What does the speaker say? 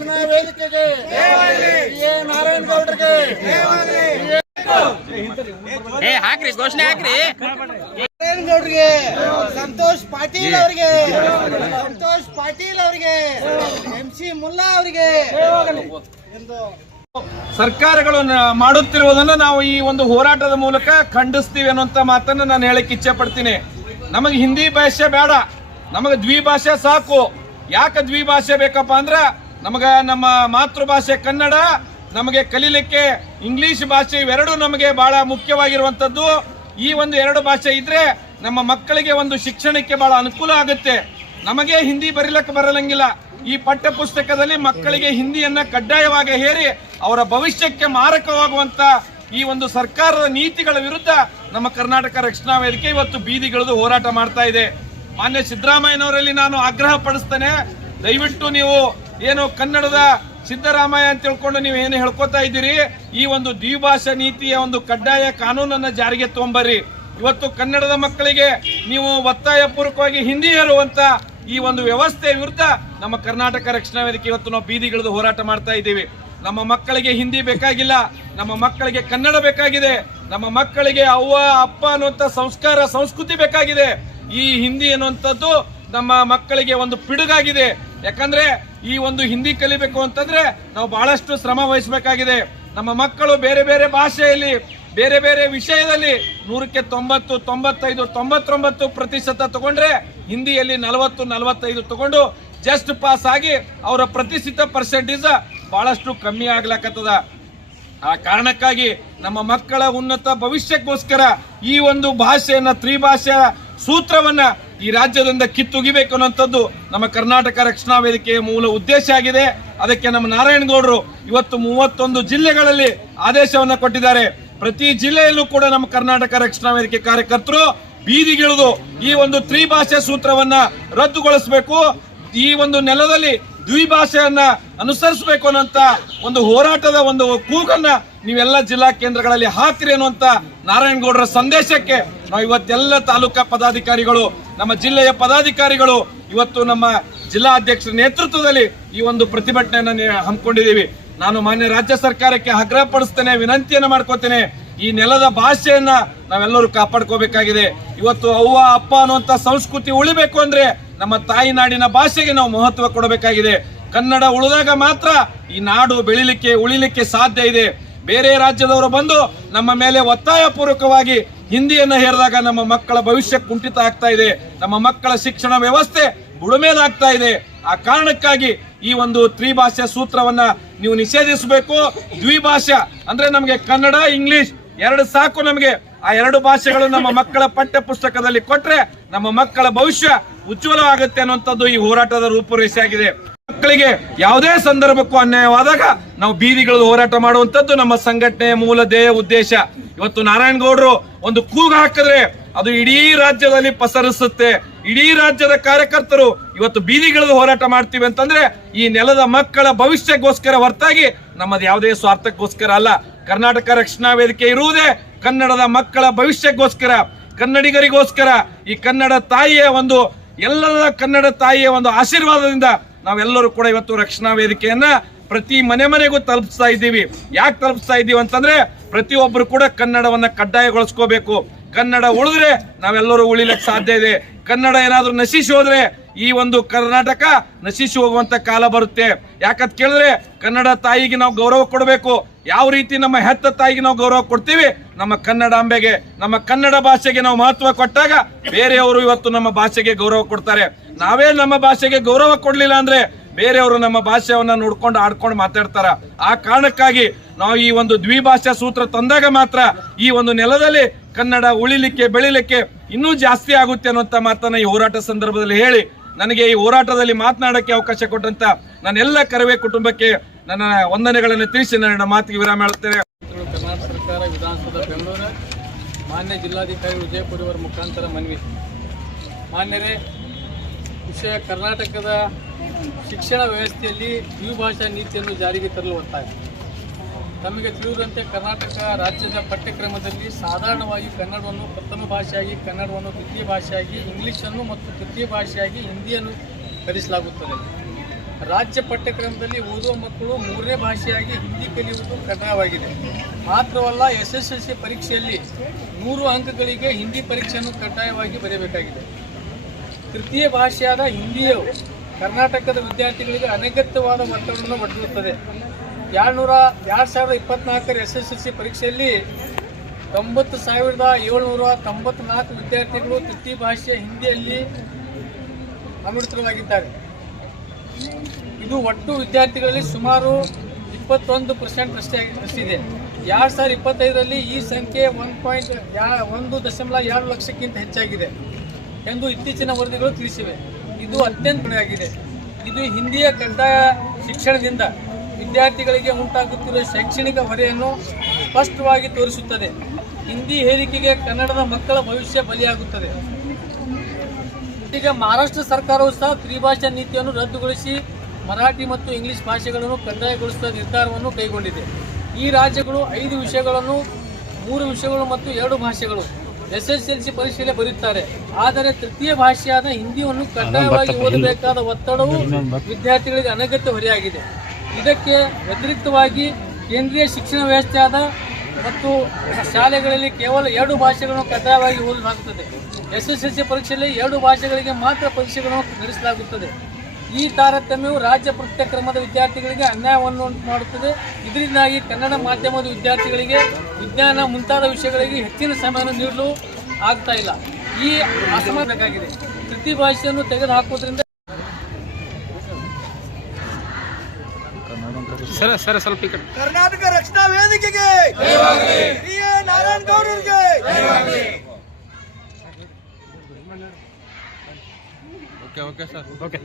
ರಕ್ಷಣಾ ವೇದಿಕೆಗೆ ನಾರಾಯಣಗೌಡರಿಗೆ ಹಾಕ್ರಿ ಘೋಷಣೆ ಹಾಕ್ರಿ. ನಾರಾಯಣಗೌಡರಿಗೆ, ಸಂತೋಷ್ ಪಾಟೀಲ್ ಅವರಿಗೆ, ಸಂತೋಷ್ ಪಾಟೀಲ್ ಅವರಿಗೆ, MC ಮುಲ್ಲಾ ಅವರಿಗೆ ಸರ್ಕಾರಗಳು ಮಾಡುತ್ತಿರುವುದನ್ನು ನಾವು ಈ ಒಂದು ಹೋರಾಟದ ಮೂಲಕ ಖಂಡಿಸ್ತೀವಿ ಅನ್ನುವಂತ ಮಾತನ್ನು ನಾನು ಹೇಳಕ್ಕೆ ಇಚ್ಛೆ ಪಡ್ತೀನಿ. ನಮಗೆ ಹಿಂದಿ ಭಾಷೆ ಬೇಡ, ನಮಗೆ ದ್ವಿಭಾಷೆ ಸಾಕು. ಯಾಕೆ ದ್ವಿಭಾಷೆ ಬೇಕಪ್ಪ ಅಂದ್ರೆ ನಮಗೆ ನಮ್ಮ ಮಾತೃಭಾಷೆ ಕನ್ನಡ, ನಮಗೆ ಕಲೀಲಿಕ್ಕೆ ಇಂಗ್ಲಿಷ್ ಭಾಷೆ, ಇವೆರಡು ನಮಗೆ ಬಹಳ ಮುಖ್ಯವಾಗಿರುವಂತದ್ದು. ಈ ಒಂದು ಎರಡು ಭಾಷೆ ಇದ್ರೆ ನಮ್ಮ ಮಕ್ಕಳಿಗೆ ಒಂದು ಶಿಕ್ಷಣಕ್ಕೆ ಬಹಳ ಅನುಕೂಲ ಆಗುತ್ತೆ. ನಮಗೆ ಹಿಂದಿ ಬರೀಲಕ್ಕೆ ಬರಲಂಗಿಲ್ಲ. ಈ ಪಠ್ಯ ಪುಸ್ತಕದಲ್ಲಿ ಮಕ್ಕಳಿಗೆ ಹಿಂದಿಯನ್ನ ಕಡ್ಡಾಯವಾಗಿ ಹೇರಿ ಅವರ ಭವಿಷ್ಯಕ್ಕೆ ಮಾರಕವಾಗುವಂತ ಈ ಒಂದು ಸರ್ಕಾರದ ನೀತಿಗಳ ವಿರುದ್ಧ ನಮ್ಮ ಕರ್ನಾಟಕ ರಕ್ಷಣಾ ವೇದಿಕೆ ಇವತ್ತು ಬೀದಿಗಿಳಿದು ಹೋರಾಟ ಮಾಡ್ತಾ ಇದೆ. ಮಾನ್ಯ ಸಿದ್ದರಾಮಯ್ಯನವರಲ್ಲಿ ನಾನು ಆಗ್ರಹ ಪಡಿಸ್ತೇನೆ, ದಯವಿಟ್ಟು ನೀವು ಏನು ಕನ್ನಡದ ಸಿದ್ದರಾಮಯ್ಯ ಅಂತ ತಿಳ್ಕೊಂಡು ನೀವು ಏನು ಹೇಳ್ಕೊತಾ ಇದ್ದೀರಿ, ಈ ಒಂದು ದ್ವಿಭಾಷಾ ನೀತಿಯ ಒಂದು ಕಡ್ಡಾಯ ಕಾನೂನನ್ನ ಜಾರಿಗೆ ತಗೊಂಬರ್ರಿ. ಇವತ್ತು ಕನ್ನಡದ ಮಕ್ಕಳಿಗೆ ನೀವು ಒತ್ತಾಯ ಪೂರ್ವಕವಾಗಿ ಹಿಂದಿ ಹೇರುವಂತ ಈ ಒಂದು ವ್ಯವಸ್ಥೆ ವಿರುದ್ಧ ನಮ್ಮ ಕರ್ನಾಟಕ ರಕ್ಷಣಾ ವೇದಿಕೆ ಇವತ್ತು ನಾವು ಬೀದಿಗಿಳಿದು ಹೋರಾಟ ಮಾಡ್ತಾ ಇದ್ದೀವಿ. ನಮ್ಮ ಮಕ್ಕಳಿಗೆ ಹಿಂದಿ ಬೇಕಾಗಿಲ್ಲ, ನಮ್ಮ ಮಕ್ಕಳಿಗೆ ಕನ್ನಡ ಬೇಕಾಗಿದೆ. ನಮ್ಮ ಮಕ್ಕಳಿಗೆ ಅವ್ವ ಅಪ್ಪ ಅನ್ನುವಂಥ ಸಂಸ್ಕಾರ ಸಂಸ್ಕೃತಿ ಬೇಕಾಗಿದೆ. ಈ ಹಿಂದಿ ಅನ್ನುವಂಥದ್ದು ನಮ್ಮ ಮಕ್ಕಳಿಗೆ ಒಂದು ಪಿಡುಗಾಗಿದೆ. ಯಾಕಂದ್ರೆ ಈ ಒಂದು ಹಿಂದಿ ಕಲಿಬೇಕು ಅಂತಂದ್ರೆ ನಾವು ಬಹಳಷ್ಟು ಶ್ರಮ ವಹಿಸಬೇಕಾಗಿದೆ. ನಮ್ಮ ಮಕ್ಕಳು ಬೇರೆ ಬೇರೆ ಭಾಷೆಯಲ್ಲಿ ಬೇರೆ ಬೇರೆ ವಿಷಯದಲ್ಲಿ 100ಕ್ಕೆ 90, 95, 99% ತಗೊಂಡ್ರೆ ಹಿಂದಿಯಲ್ಲಿ 40, 45 ತಗೊಂಡು ಜಸ್ಟ್ ಪಾಸ್ ಆಗಿ ಅವರ ಪ್ರತಿಶತ ಪರ್ಸೆಂಟೇಜ್ ಬಹಳಷ್ಟು ಕಮ್ಮಿ ಆಗ್ಲಕತ್ತದ. ಆ ಕಾರಣಕ್ಕಾಗಿ ನಮ್ಮ ಮಕ್ಕಳ ಉನ್ನತ ಭವಿಷ್ಯಕ್ಕೋಸ್ಕರ ಈ ಒಂದು ಭಾಷೆಯನ್ನ, ತ್ರಿಭಾಷಾ ಸೂತ್ರವನ್ನ ಈ ರಾಜ್ಯದಿಂದ ಕಿತ್ತುಗಿಬೇಕು ಅನ್ನೋಂಥದ್ದು ನಮ್ಮ ಕರ್ನಾಟಕ ರಕ್ಷಣಾ ವೇದಿಕೆಯ ಮೂಲ ಉದ್ದೇಶ ಆಗಿದೆ. ಅದಕ್ಕೆ ನಮ್ಮ ನಾರಾಯಣಗೌಡರು ಇವತ್ತು 31 ಜಿಲ್ಲೆಗಳಲ್ಲಿ ಆದೇಶವನ್ನ ಕೊಟ್ಟಿದ್ದಾರೆ. ಪ್ರತಿ ಜಿಲ್ಲೆಯಲ್ಲೂ ಕೂಡ ನಮ್ಮ ಕರ್ನಾಟಕ ರಕ್ಷಣಾ ವೇದಿಕೆ ಕಾರ್ಯಕರ್ತರು ಬೀದಿಗಿಳಿದು ಈ ಒಂದು ತ್ರಿಭಾಷೆ ಸೂತ್ರವನ್ನ ರದ್ದುಗೊಳಿಸಬೇಕು, ಈ ಒಂದು ನೆಲದಲ್ಲಿ ದ್ವಿಭಾಷೆಯನ್ನ ಅನುಸರಿಸಬೇಕು ಅನ್ನೋಂತ ಒಂದು ಹೋರಾಟದ ಒಂದು ಕೂಗನ್ನ ನೀವೆಲ್ಲ ಜಿಲ್ಲಾ ಕೇಂದ್ರಗಳಲ್ಲಿ ಹಾಕ್ರಿ ಅನ್ನುವಂತ ನಾರಾಯಣಗೌಡರ ಸಂದೇಶಕ್ಕೆ ನಾವು ಇವತ್ತೆಲ್ಲ ತಾಲೂಕಾ ಪದಾಧಿಕಾರಿಗಳು, ನಮ್ಮ ಜಿಲ್ಲೆಯ ಪದಾಧಿಕಾರಿಗಳು ಇವತ್ತು ನಮ್ಮ ಜಿಲ್ಲಾ ಅಧ್ಯಕ್ಷರ ನೇತೃತ್ವದಲ್ಲಿ ಈ ಒಂದು ಪ್ರತಿಭಟನೆಯನ್ನು ಹಮ್ಮಿಕೊಂಡಿದ್ದೀವಿ. ನಾನು ಮಾನ್ಯ ರಾಜ್ಯ ಸರ್ಕಾರಕ್ಕೆ ಆಗ್ರಹ ಪಡಿಸ್ತೇನೆ, ವಿನಂತಿಯನ್ನ ಮಾಡ್ಕೋತೇನೆ, ಈ ನೆಲದ ಭಾಷೆಯನ್ನ ನಾವೆಲ್ಲರೂ ಕಾಪಾಡ್ಕೋಬೇಕಾಗಿದೆ. ಇವತ್ತು ಅವ್ವ ಅಪ್ಪ ಅನ್ನುವಂತ ಸಂಸ್ಕೃತಿ ಉಳಿಬೇಕು ಅಂದ್ರೆ ನಮ್ಮ ತಾಯಿ ನಾಡಿನ ಭಾಷೆಗೆ ನಾವು ಮಹತ್ವ ಕೊಡಬೇಕಾಗಿದೆ. ಕನ್ನಡ ಉಳಿದಾಗ ಮಾತ್ರ ಈ ನಾಡು ಬೆಳಿಲಿಕ್ಕೆ ಉಳಿಲಿಕ್ಕೆ ಸಾಧ್ಯ ಇದೆ. ಬೇರೆ ರಾಜ್ಯದವರು ಬಂದು ನಮ್ಮ ಮೇಲೆ ಒತ್ತಾಯ ಪೂರ್ವಕವಾಗಿ ಹಿಂದಿಯನ್ನ ಹೇರಿದಾಗ ನಮ್ಮ ಮಕ್ಕಳ ಭವಿಷ್ಯ ಕುಂಠಿತ ಆಗ್ತಾ ಇದೆ, ನಮ್ಮ ಮಕ್ಕಳ ಶಿಕ್ಷಣ ವ್ಯವಸ್ಥೆ ಬುಡಮೇಲಾಗ್ತಾ ಇದೆ. ಆ ಕಾರಣಕ್ಕಾಗಿ ಈ ಒಂದು ತ್ರಿಭಾಷಾ ಸೂತ್ರವನ್ನ ನೀವು ನಿಷೇಧಿಸಬೇಕು. ದ್ವಿಭಾಷಾ ಅಂದ್ರೆ ನಮಗೆ ಕನ್ನಡ ಇಂಗ್ಲಿಷ್ ಎರಡು ಸಾಕು. ನಮಗೆ ಆ ಎರಡು ಭಾಷೆಗಳು ನಮ್ಮ ಮಕ್ಕಳ ಪಠ್ಯ ಪುಸ್ತಕದಲ್ಲಿ ಕೊಟ್ರೆ ನಮ್ಮ ಮಕ್ಕಳ ಭವಿಷ್ಯ ಉಜ್ವಲವಾಗುತ್ತೆ ಅನ್ನುವಂಥದ್ದು ಈ ಹೋರಾಟದ ರೂಪುರೇಷೆ ಆಗಿದೆ. ಮಕ್ಕಳಿಗೆ ಯಾವುದೇ ಸಂದರ್ಭಕ್ಕೂ ಅನ್ಯಾಯವಾದಾಗ ನಾವು ಬೀದಿಗಿಳಿದು ಹೋರಾಟ ಮಾಡುವಂತದ್ದು ನಮ್ಮ ಸಂಘಟನೆಯ ಮೂಲ ಧ್ಯೇಯ ಉದ್ದೇಶ. ಇವತ್ತು ನಾರಾಯಣಗೌಡರು ಒಂದು ಕೂಗು ಹಾಕಿದ್ರೆ ಅದು ಇಡೀ ರಾಜ್ಯದಲ್ಲಿ ಪಸರಿಸುತ್ತೆ. ಇಡೀ ರಾಜ್ಯದ ಕಾರ್ಯಕರ್ತರು ಇವತ್ತು ಬೀದಿಗಿಳಿದು ಹೋರಾಟ ಮಾಡ್ತೀವಿ ಅಂತಂದ್ರೆ ಈ ನೆಲದ ಮಕ್ಕಳ ಭವಿಷ್ಯಕ್ಕೋಸ್ಕರ ಹೊರತಾಗಿ ನಮ್ಮದು ಯಾವುದೇ ಸ್ವಾರ್ಥಕ್ಕೋಸ್ಕರ ಅಲ್ಲ. ಕರ್ನಾಟಕ ರಕ್ಷಣಾ ವೇದಿಕೆ ಇರುವುದೇ ಕನ್ನಡದ ಮಕ್ಕಳ ಭವಿಷ್ಯಕ್ಕೋಸ್ಕರ, ಕನ್ನಡಿಗರಿಗೋಸ್ಕರ. ಈ ಕನ್ನಡ ತಾಯಿಯ ಒಂದು ಎಲ್ಲರ ಕನ್ನಡ ತಾಯಿಯ ಒಂದು ಆಶೀರ್ವಾದದಿಂದ ನಾವೆಲ್ಲರೂ ಕೂಡ ಇವತ್ತು ರಕ್ಷಣಾ ವೇದಿಕೆಯನ್ನ ಪ್ರತಿ ಮನೆಗೂ ತಲುಪಿಸ್ತಾ ಇದ್ದೀವಿ. ಯಾಕೆ ತಲುಪಿಸ್ತಾ ಇದ್ದೀವಿ ಅಂತಂದ್ರೆ ಪ್ರತಿಯೊಬ್ಬರು ಕೂಡ ಕನ್ನಡವನ್ನ ಕಡ್ಡಾಯಗೊಳಿಸ್ಕೋಬೇಕು. ಕನ್ನಡ ಉಳಿದ್ರೆ ನಾವೆಲ್ಲರೂ ಉಳಿಲಿಕ್ಕೆ ಸಾಧ್ಯ ಇದೆ. ಕನ್ನಡ ಏನಾದ್ರೂ ನಶಿಸಿ ಹೋದ್ರೆ ಈ ಒಂದು ಕರ್ನಾಟಕ ನಶಿಸಿ ಹೋಗುವಂತ ಕಾಲ ಬರುತ್ತೆ. ಯಾಕಂತ ಕೇಳಿದ್ರೆ ಕನ್ನಡ ತಾಯಿಗೆ ನಾವು ಗೌರವ ಕೊಡಬೇಕು. ಯಾವ ರೀತಿ ನಮ್ಮ ಹೆತ್ತ ತಾಯಿಗೆ ನಾವು ಗೌರವ ಕೊಡ್ತೀವಿ, ನಮ್ಮ ಕನ್ನಡಾಂಬೆಗೆ, ನಮ್ಮ ಕನ್ನಡ ಭಾಷೆಗೆ ನಾವು ಮಹತ್ವ ಕೊಟ್ಟಾಗ ಬೇರೆಯವರು ಇವತ್ತು ನಮ್ಮ ಭಾಷೆಗೆ ಗೌರವ ಕೊಡ್ತಾರೆ. ನಾವೇ ನಮ್ಮ ಭಾಷೆಗೆ ಗೌರವ ಕೊಡ್ಲಿಲ್ಲ ಅಂದ್ರೆ ಬೇರೆಯವರು ನಮ್ಮ ಭಾಷೆಯನ್ನ ನೋಡ್ಕೊಂಡು ಆಡ್ಕೊಂಡು ಮಾತಾಡ್ತಾರ. ಆ ಕಾರಣಕ್ಕಾಗಿ ನಾವು ಈ ಒಂದು ದ್ವಿಭಾಷಾ ಸೂತ್ರ ತಂದಾಗ ಮಾತ್ರ ಈ ಒಂದು ನೆಲದಲ್ಲಿ ಕನ್ನಡ ಉಳಿಲಿಕ್ಕೆ ಬೆಳಿಲಿಕ್ಕೆ ಇನ್ನೂ ಜಾಸ್ತಿ ಆಗುತ್ತೆ ಅನ್ನುವಂತ ಮಾತನ್ನ ಈ ಹೋರಾಟ ಸಂದರ್ಭದಲ್ಲಿ ಹೇಳಿ ನನಗೆ ಈ ಹೋರಾಟದಲ್ಲಿ ಮಾತನಾಡಕ್ಕೆ ಅವಕಾಶ ಕೊಟ್ಟಂತ ನನ್ನೆಲ್ಲ ಕರವೇ ಕುಟುಂಬಕ್ಕೆ ನನ್ನ ವಂದನೆಗಳನ್ನು ತಿಳಿಸಿ ನನ್ನ ಮಾತಿಗೆ ವಿರಾಮ ಹೇಳುತ್ತೇನೆ. ಕರ್ನಾಟಕ ಸರ್ಕಾರ ವಿಧಾನಸೌಧ ಬೆಂಗಳೂರು ಮಾನ್ಯ ಜಿಲ್ಲಾಧಿಕಾರಿ ವಿಜಯಪುರಿ ಅವರ ಮುಖಾಂತರ ಮನವಿ. ಮಾನ್ಯರೇ, ವಿಷಯ ಕರ್ನಾಟಕದ ಶಿಕ್ಷಣ ವ್ಯವಸ್ಥೆಯಲ್ಲಿ ದ್ವಿಭಾಷಾ ನೀತಿಯನ್ನು ಜಾರಿಗೆ ತರಲು ಒತ್ತಾಯ. ತಮಗೆ ತಿಳಿದಂತೆ ಕರ್ನಾಟಕ ರಾಜ್ಯದ ಪಠ್ಯಕ್ರಮದಲ್ಲಿ ಸಾಧಾರಣವಾಗಿ ಕನ್ನಡವನ್ನು ಪ್ರಥಮ ಭಾಷೆಯಾಗಿ, ಕನ್ನಡವನ್ನು ದ್ವಿತೀಯ ಭಾಷೆಯಾಗಿ, ಇಂಗ್ಲಿಷನ್ನು ಮತ್ತು ತೃತೀಯ ಭಾಷೆಯಾಗಿ ಹಿಂದಿಯನ್ನು ಕಲಿಸಲಾಗುತ್ತದೆ. ರಾಜ್ಯ ಪಠ್ಯಕ್ರಮದಲ್ಲಿ ಓದುವ ಮಕ್ಕಳು 3ನೇ ಭಾಷೆಯಾಗಿ ಹಿಂದಿ ಕಲಿಯುವುದು ಕಡ್ಡಾಯವಾಗಿದೆ. ಮಾತ್ರವಲ್ಲ, SSLC ಪರೀಕ್ಷೆಯಲ್ಲಿ 100 ಅಂಕಗಳಿಗೆ ಹಿಂದಿ ಪರೀಕ್ಷೆಯನ್ನು ಕಡ್ಡಾಯವಾಗಿ ಬರೆಯಬೇಕಾಗಿದೆ. ತೃತೀಯ ಭಾಷೆಯಾದ ಹಿಂದಿಯು ಕರ್ನಾಟಕದ ವಿದ್ಯಾರ್ಥಿಗಳಿಗೆ ಅನಗತ್ಯವಾದ ಒತ್ತಡವನ್ನು ಒಡ್ಡುತ್ತದೆ. 2024 SSLC ಪರೀಕ್ಷೆಯಲ್ಲಿ 90,794 ವಿದ್ಯಾರ್ಥಿಗಳು ತೃತೀಯ ಭಾಷೆಯ ಹಿಂದಿಯಲ್ಲಿ ಅನುಮೋದಿತರಾಗಿದ್ದಾರೆ. ಇದು ಒಟ್ಟು ವಿದ್ಯಾರ್ಥಿಗಳಲ್ಲಿ ಸುಮಾರು 21% ಅಷ್ಟಿದೆ. 2025ರಲ್ಲಿ ಈ ಸಂಖ್ಯೆ 1.2 ಲಕ್ಷಕ್ಕಿಂತ ಹೆಚ್ಚಾಗಿದೆ ಎಂದು ಇತ್ತೀಚಿನ ವರದಿಗಳು ತಿಳಿಸಿವೆ. ಇದು ಅತ್ಯಂತ ಆಗಿದೆ. ಇದು ಹಿಂದಿಯ ಕಡ್ಡಾಯ ಶಿಕ್ಷಣದಿಂದ ವಿದ್ಯಾರ್ಥಿಗಳಿಗೆ ಉಂಟಾಗುತ್ತಿರುವ ಶೈಕ್ಷಣಿಕ ಹೊರೆಯನ್ನು ಸ್ಪಷ್ಟವಾಗಿ ತೋರಿಸುತ್ತದೆ. ಹಿಂದಿ ಹೇರಿಕೆಗೆ ಕನ್ನಡದ ಮಕ್ಕಳ ಭವಿಷ್ಯ ಬಲಿಯಾಗುತ್ತದೆ. ಈಗ ಮಹಾರಾಷ್ಟ್ರ ಸರ್ಕಾರವು ಸಹ ತ್ರಿಭಾಷಾ ನೀತಿಯನ್ನು ರದ್ದುಗೊಳಿಸಿ ಮರಾಠಿ ಮತ್ತು ಇಂಗ್ಲಿಷ್ ಭಾಷೆಗಳನ್ನು ಕಡ್ಡಾಯಗೊಳಿಸುವ ನಿರ್ಧಾರವನ್ನು ಕೈಗೊಂಡಿದೆ. ಈ ರಾಜ್ಯಗಳು 5 ವಿಷಯಗಳನ್ನು 3 ವಿಷಯಗಳು ಮತ್ತು 2 ಭಾಷೆಗಳು SSLC ಪರೀಕ್ಷೆಯಲ್ಲಿ ಬರೆಯುತ್ತಾರೆ. ಆದರೆ ತೃತೀಯ ಭಾಷೆಯಾದ ಹಿಂದಿಯನ್ನು ಕಡ್ಡಾಯವಾಗಿ ಓದಬೇಕಾದ ಒತ್ತಡವು ವಿದ್ಯಾರ್ಥಿಗಳಿಗೆ ಅನಗತ್ಯ ಹೊರೆಯಾಗಿದೆ. ಇದಕ್ಕೆ ವ್ಯತಿರಿಕ್ತವಾಗಿ ಕೇಂದ್ರೀಯ ಶಿಕ್ಷಣ ವ್ಯವಸ್ಥೆಯಾದ ಮತ್ತು ಶಾಲೆಗಳಲ್ಲಿ ಕೇವಲ 2 ಭಾಷೆಗಳನ್ನು ಕಡ್ಡಾಯವಾಗಿ ಓದಲಾಗುತ್ತದೆ. SSLC ಪರೀಕ್ಷೆಯಲ್ಲಿ 2 ಭಾಷೆಗಳಿಗೆ ಮಾತ್ರ ಪರೀಕ್ಷೆಗಳನ್ನು ನಡೆಸಲಾಗುತ್ತದೆ. ಈ ತಾರತಮ್ಯವು ರಾಜ್ಯ ಪಠ್ಯಕ್ರಮದ ವಿದ್ಯಾರ್ಥಿಗಳಿಗೆ ಅನ್ಯಾಯವನ್ನು ಮಾಡುತ್ತದೆ. ಇದರಿಂದಾಗಿ ಕನ್ನಡ ಮಾಧ್ಯಮದ ವಿದ್ಯಾರ್ಥಿಗಳಿಗೆ ವಿಜ್ಞಾನ ಮುಂತಾದ ವಿಷಯಗಳಿಗೆ ಹೆಚ್ಚಿನ ಸಮಯವನ್ನು ನೀಡಲು ಆಗ್ತಾ ಇಲ್ಲ. ಈ ಅಸಮಾನವಾಗಿದೆ. ತೃತೀಯ ಭಾಷೆಯನ್ನು ತೆಗೆದುಹಾಕುವುದರಿಂದ ಸರ್ ಸ್ವಲ್ಪ ಈ ಕಡೆ. ಕರ್ನಾಟಕ ರಕ್ಷಣಾ ವೇದಿಕೆಗೆ ನಾರಾಯಣ ಗೌಡರಿಗೆ ಓಕೆ ಸರ್ ಓಕೆ.